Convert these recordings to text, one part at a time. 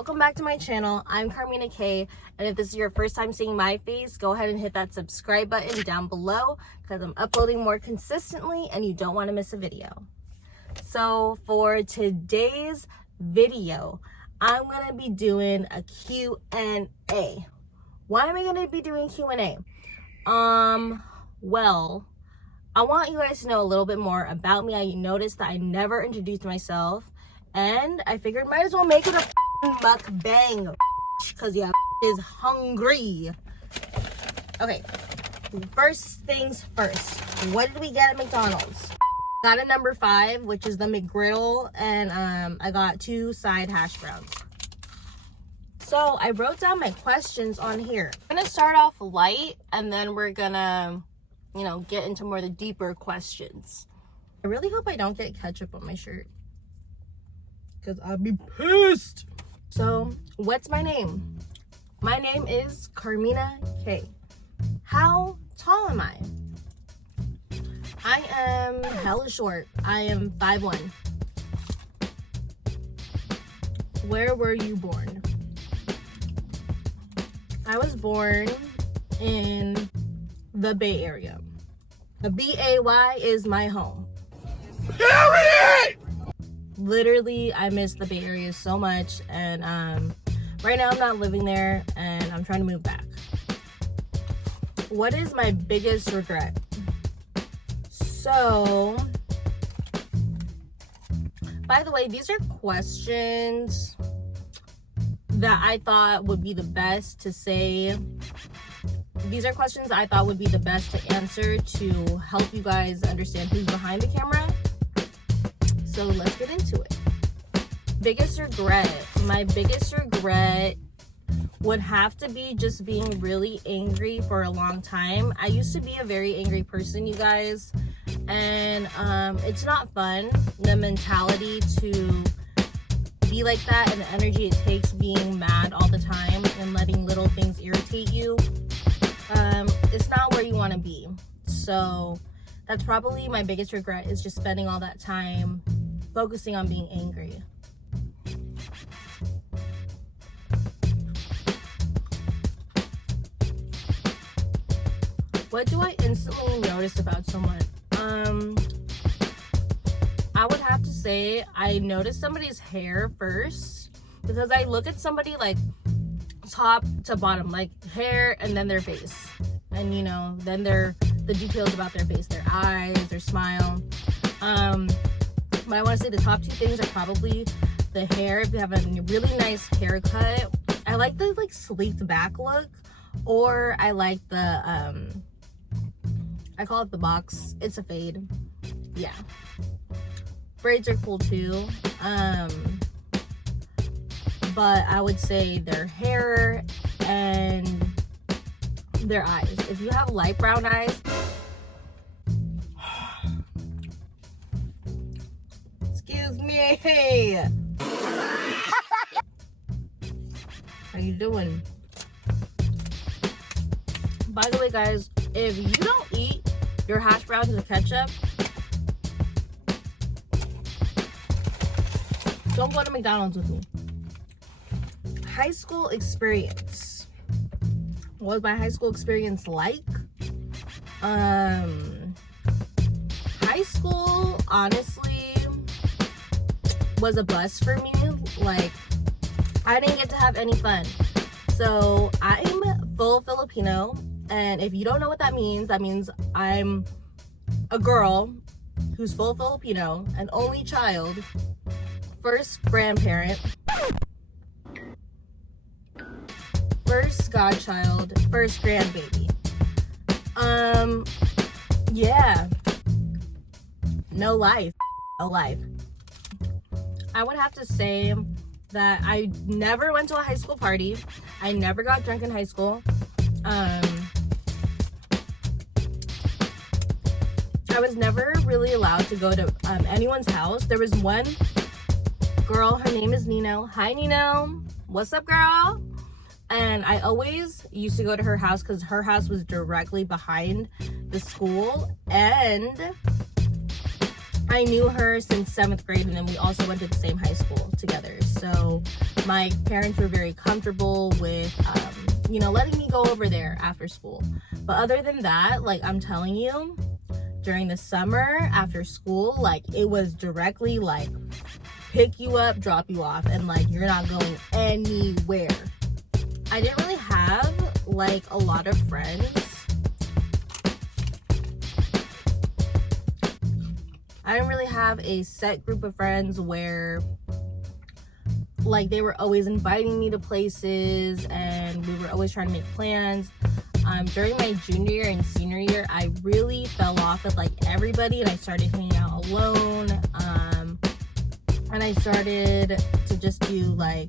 welcome back to my channel. I'm Carmina Kae, and if this is your first time seeing my face, go ahead and hit that subscribe button down below because I'm uploading more consistently and you don't want to miss a video. So for today's video, I'm going to be doing a Q&A. Why am I going to be doing Q&A? Well, I want you guys to know a little bit more about me. I noticed that I never introduced myself, and I figured might as well make it a mukbang because yeah is hungry. Okay, first things first, what did we get at McDonald's? Got a number 5, which is the McGriddle, and I got 2 side hash browns. So I wrote down my questions on here. I'm gonna start off light and then we're gonna, you know, get into more of the deeper questions. I really hope I don't get ketchup on my shirt because I'll be pissed. So, what's my name? My name is Carmina Kae. How tall am I? I am hella short. I am 5'1". Where were you born? I was born in the Bay Area. The B-A-Y is my home. Period! Literally, I miss the Bay Area so much, and right now I'm not living there and I'm trying to move back. What is my biggest regret? So, by the way, these are questions that I thought would be the best to say. These are questions that I thought would be the best to answer to help you guys understand who's behind the camera. So let's get into it. Biggest regret. My biggest regret would have to be just being really angry for a long time. I used to be a very angry person, you guys, and it's not fun. The mentality to be like that and the energy it takes being mad all the time and letting little things irritate you, it's not where you want to be. So that's probably my biggest regret, is just spending all that time focusing on being angry. What do I instantly notice about someone? I would have to say I notice somebody's hair first, because I look at somebody like top to bottom, like hair and then their face, and you know, then the details about their face, their eyes, their smile. But I want to say the top 2 things are probably the hair. If you have a really nice haircut, I like the like sleeked back look, or I like the I call it the box. It's a fade. Yeah. Braids are cool too. But I would say their hair and their eyes. If you have light brown eyes, excuse me. How you doing? By the way, guys, if you don't eat your hash browns with ketchup, don't go to McDonald's with me. High school experience. What was my high school experience like? High school, honestly, was a bust for me. Like, I didn't get to have any fun. So I'm full Filipino, and if you don't know what that means I'm a girl who's full Filipino, an only child, first grandparent, first godchild, first grandbaby. Yeah, no life. I would have to say that I never went to a high school party. I never got drunk in high school. I was never really allowed to go to anyone's house. There was one girl, her name is Nino. Hi, Nino. What's up, girl? And I always used to go to her house because her house was directly behind the school, and I knew her since 7th grade, and then we also went to the same high school together. So my parents were very comfortable with, you know, letting me go over there after school. But other than that, like, I'm telling you, during the summer after school, like, it was directly like pick you up, drop you off, and like you're not going anywhere. I didn't really have like a lot of friends. I didn't really have a set group of friends where like they were always inviting me to places and we were always trying to make plans. During my junior year and senior year, I really fell off with like everybody, and I started hanging out alone. And I started to just do like,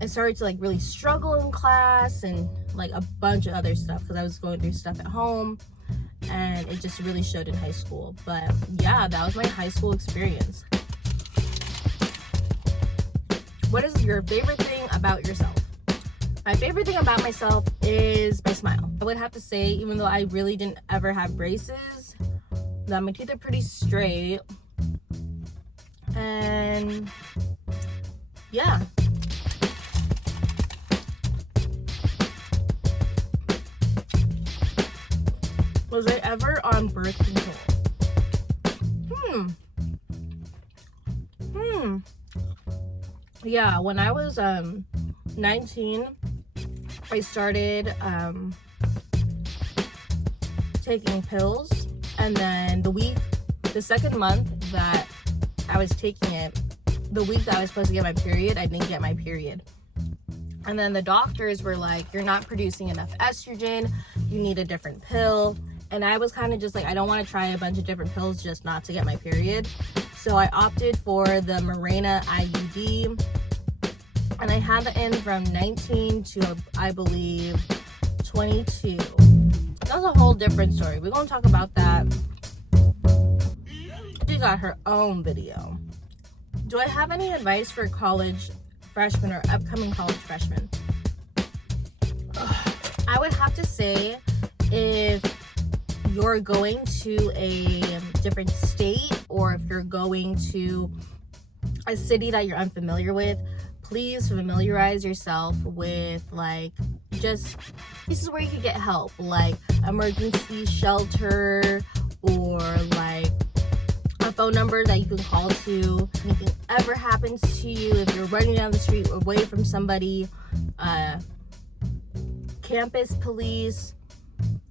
I started to like really struggle in class and like a bunch of other stuff because I was going through stuff at home, and it just really showed in high school. But yeah, that was my high school experience. What is your favorite thing about yourself? My favorite thing about myself is my smile. I would have to say, even though I really didn't ever have braces, that my teeth are pretty straight. And yeah. Was I ever on birth control? Yeah, when I was 19, I started taking pills, and then the second month that I was taking it, the week that I was supposed to get my period, I didn't get my period. And then the doctors were like, you're not producing enough estrogen, you need a different pill. And I was kind of just like, I don't want to try a bunch of different pills just not to get my period. So I opted for the Mirena IUD, and I had that in from 19 to, I believe, 22. That was a whole different story. We're going to talk about that. She got her own video. Do I have any advice for college freshmen or upcoming college freshmen? I would have to say, if you're going to a different state, or if you're going to a city that you're unfamiliar with, please familiarize yourself with like just places where you can get help, like emergency shelter, or like a phone number that you can call to if anything ever happens to you, if you're running down the street away from somebody, campus police,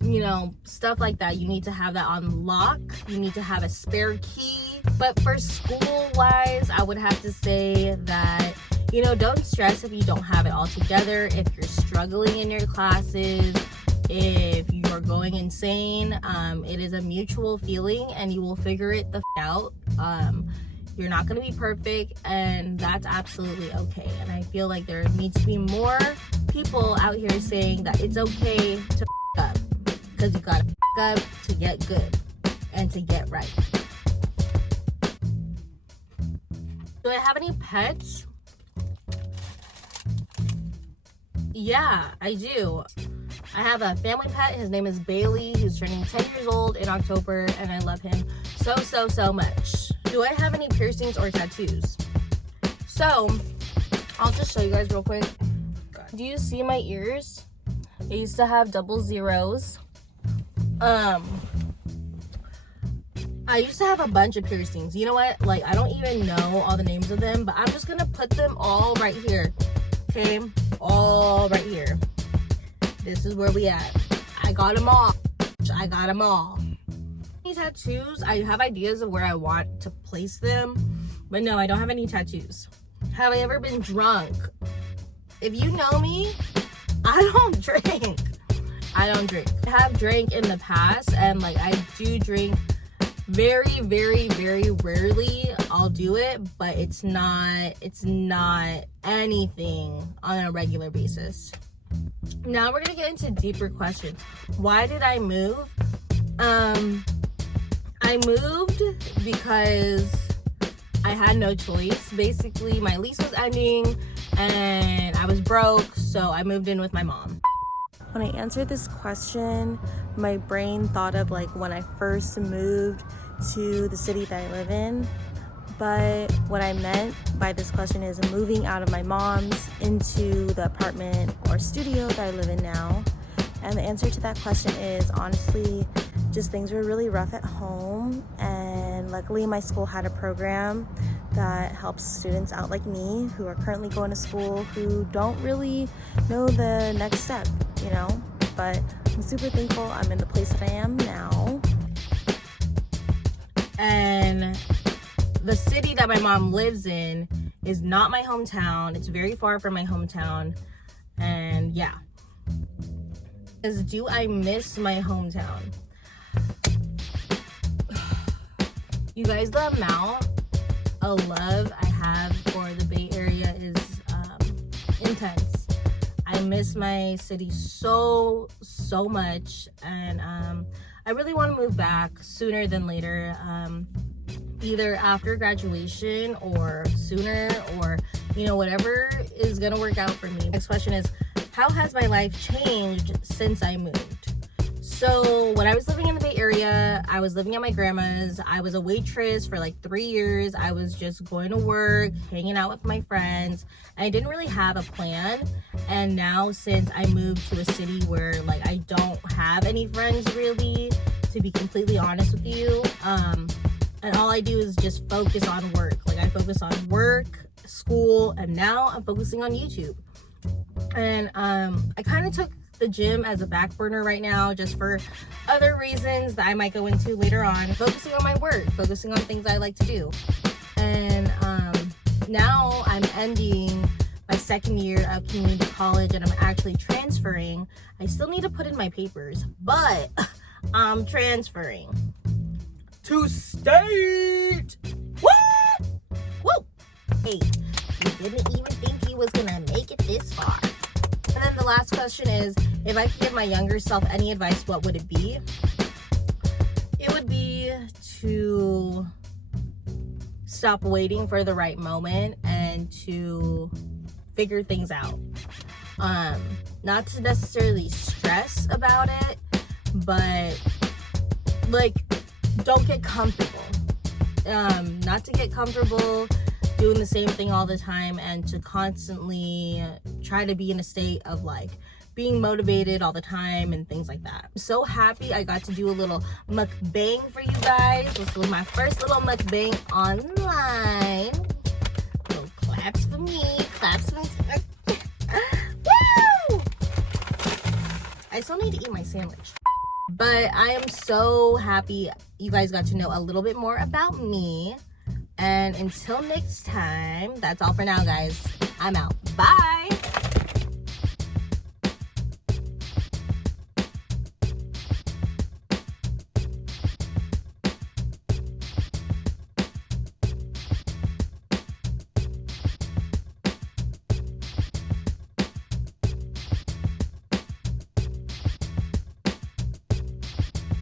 you know, stuff like that. You need to have that on lock. You need to have a spare key. But for school wise, I would have to say that, you know, don't stress if you don't have it all together, if you're struggling in your classes, if you're going insane. It is a mutual feeling, and you will figure it the out. You're not going to be perfect, and that's absolutely okay. And I feel like there needs to be more people out here saying that it's okay to up, because you gotta up to get good and to get right. Do I have any pets? Yeah, I do. I have a family pet. His name is Bailey. He's turning 10 years old in October, and I love him so much. Do I have any piercings or tattoos? So, I'll just show you guys real quick. Do you see my ears? I used to have double zeros. I used to have a bunch of piercings. You know what? Like, I don't even know all the names of them, but I'm just gonna put them all right here. Okay? All right here. This is where we at. I got them all. I got them all. Any tattoos? I have ideas of where I want to place them, but no, I don't have any tattoos. Have I ever been drunk? If you know me, I don't drink. I don't drink. I have drank in the past, and like I do drink very rarely. I'll do it, but it's not anything on a regular basis. Now we're gonna get into deeper questions. Why did I move? I moved because I had no choice. Basically, my lease was ending and I was broke, so I moved in with my mom. When I answered this question, my brain thought of like when I first moved to the city that I live in. But what I meant by this question is moving out of my mom's into the apartment or studio that I live in now. And the answer to that question is honestly, just things were really rough at home. And luckily my school had a program that helps students out like me who are currently going to school who don't really know the next step, you know? But I'm super thankful I'm in the place that I am now. And the city that my mom lives in is not my hometown. It's very far from my hometown. And yeah. Do I miss my hometown? You guys, the amount of love I have for the Bay Area is intense. I miss my city so much, and I really want to move back sooner than later. Either after graduation or sooner, or you know, whatever is gonna work out for me. Next question is, how has my life changed since I moved? So when I was living in the Bay Area, I was living at my grandma's. I was a waitress for like 3 years. I was just going to work, hanging out with my friends. I didn't really have a plan. And now since I moved to a city where like I don't have any friends really, to be completely honest with you, and all I do is just focus on work. Like I focus on work, school, and now I'm focusing on YouTube. And I kind of took the gym as a back burner right now, just for other reasons that I might go into later on. Focusing on my work, focusing on things I like to do. And now I'm ending my second year of community college and I'm actually transferring. I still need to put in my papers, but I'm transferring to state. What? Woo! Hey, you didn't even think you was gonna make it this far. And then the last question is, if I could give my younger self any advice, what would it be? It would be to stop waiting for the right moment and to figure things out. Not to necessarily stress about it, but like, don't get comfortable. Not to get comfortable doing the same thing all the time, and to constantly try to be in a state of like being motivated all the time and things like that. I'm so happy I got to do a little mukbang for you guys. This was my first little mukbang online. Little claps for me, claps for me. Woo! I still need to eat my sandwich. But I am so happy you guys got to know a little bit more about me. And until next time, that's all for now, guys. I'm out. Bye.